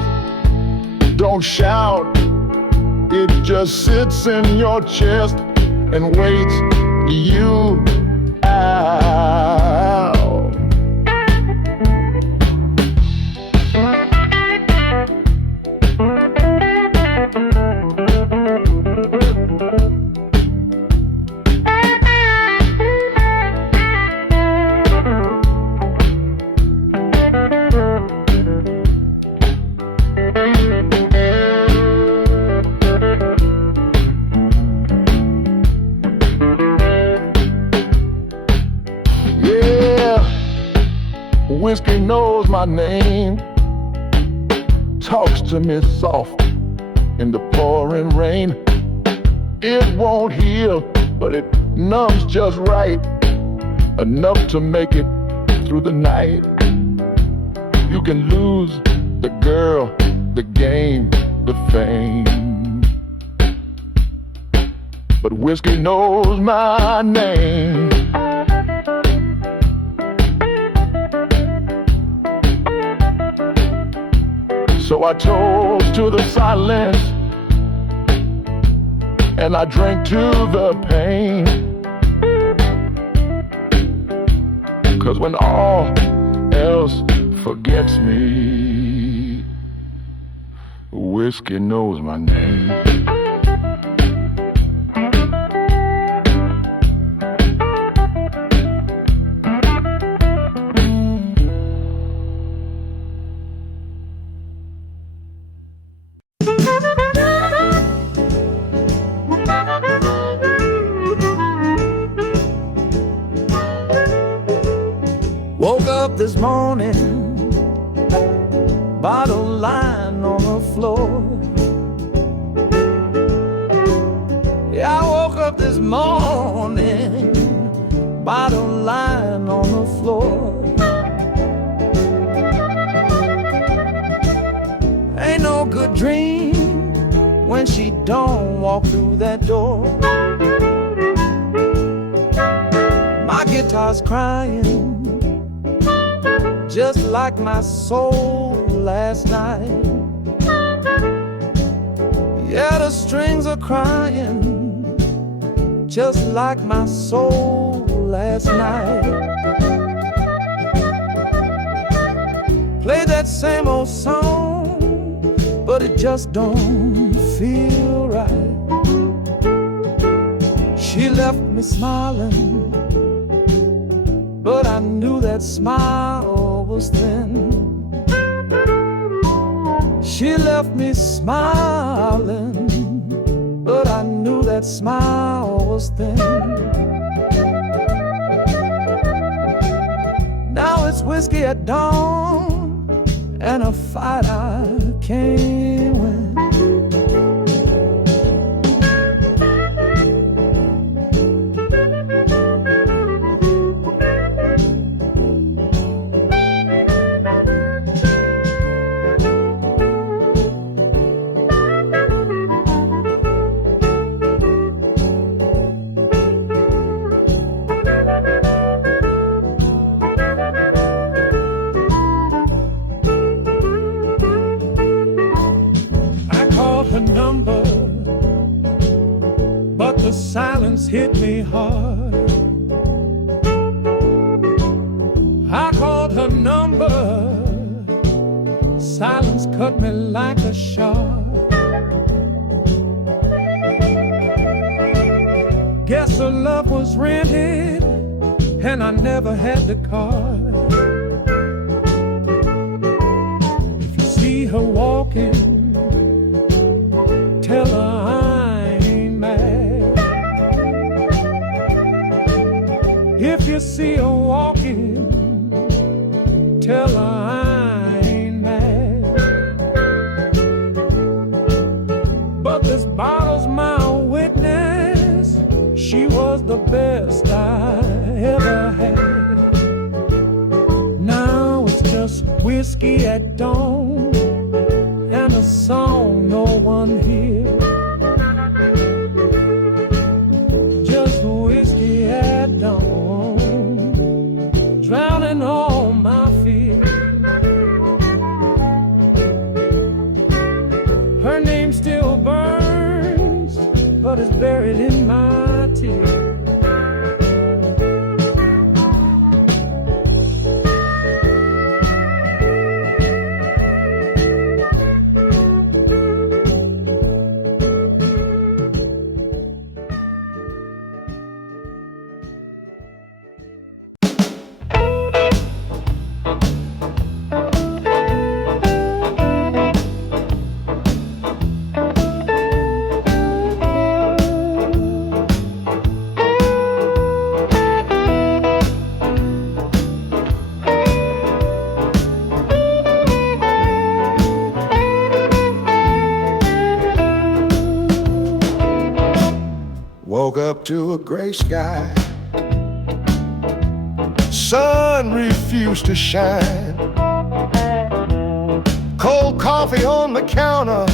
don't shout. It just sits in your chest and waits you out. Whiskey knows my name, talks to me soft in the pouring rain. It won't heal, but it numbs just right, enough to make it through the night. You can lose the girl, the game, the fame, but whiskey knows my name. So I toast to the silence, and I drink to the pain. 'Cause when all else forgets me, whiskey knows my name. Woke up this morning, bottle lying on the floor. Yeah, I woke up this morning, bottle lying on the floor. Ain't no good dream when she don't walk through that door. My guitar's crying, just like my soul last night. Yeah, the strings are crying, just like my soul last night. Play that same old song, but it just don't feel right. She left me smiling, but I knew that smile was thin. She left me smiling, but I knew that smile was thin. Now it's whiskey at dawn, and a fight I can't win. Number, but the silence hit me hard. I called her number, silence cut me like a sharp. Guess her love was rented, and I never had the card. If you see her walking, tell her I ain't mad. If you see her walking, tell her I ain't mad. But this bottle's my witness, she was the best I ever had. Now it's just whiskey at dawn, and a song no one hears. Just whiskey at dawn, drowning all my fears. Her name still burns, but it's buried in my tears. Woke up to a gray sky. Sun refused to shine. Cold coffee on the counter.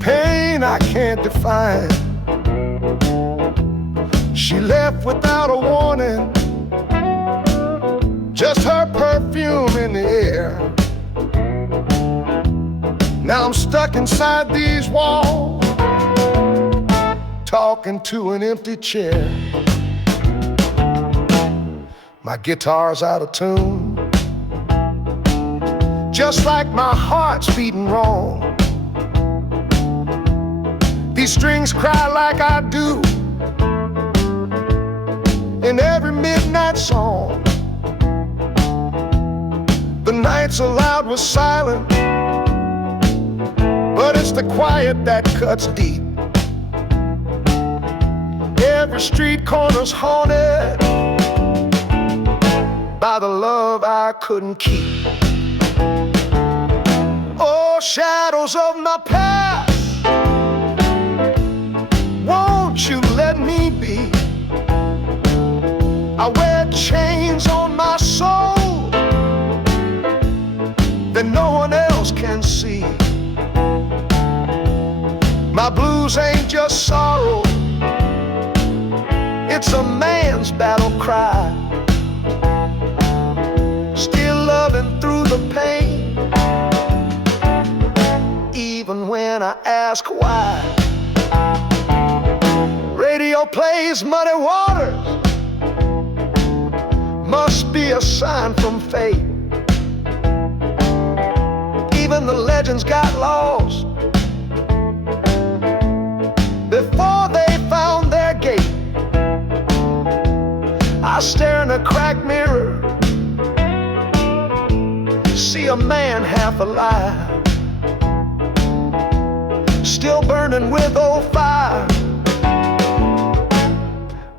Pain I can't define. She left without a warning. Just her perfume in the air. Now I'm stuck inside these walls, talking to an empty chair. My guitar's out of tune, just like my heart's beating wrong. These strings cry like I do in every midnight song. The nights are loud with silence, but it's the quiet that cuts deep. Every street corner's haunted by the love I couldn't keep. Oh, shadows of my past, won't you let me be? I wear chains on my soul that no one else can see. My blues ain't just sorrow, it's a man's battle cry. Still loving through the pain, even when I ask why. Radio plays Muddy Waters, must be a sign from fate. Even the legends got lost before they found their gate. I stare in a cracked mirror, see a man half alive, still burning with old fire,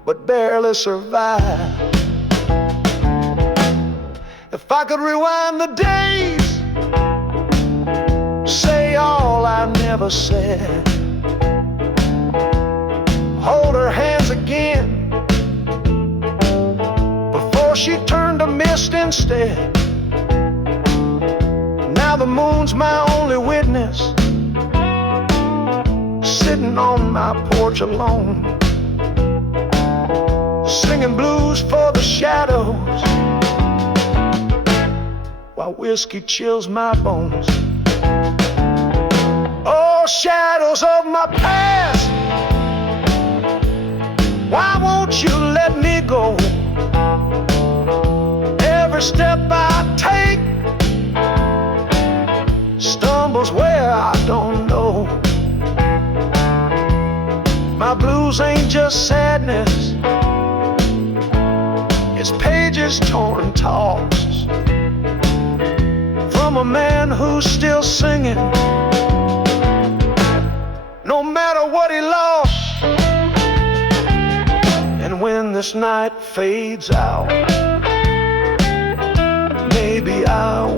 but barely survive. If I could rewind the days, say all I never said, hold her hands again before she turned to mist instead. Now the moon's my only witness, sitting on my porch alone, singing blues for the shadows while whiskey chills my bones. Oh, shadows of my past, why won't you let me go? Every step I take stumbles where I don't know. My blues ain't just sadness, it's pages torn talks from a man who's still singing, no matter what he lost. And when this night fades out, maybe I'll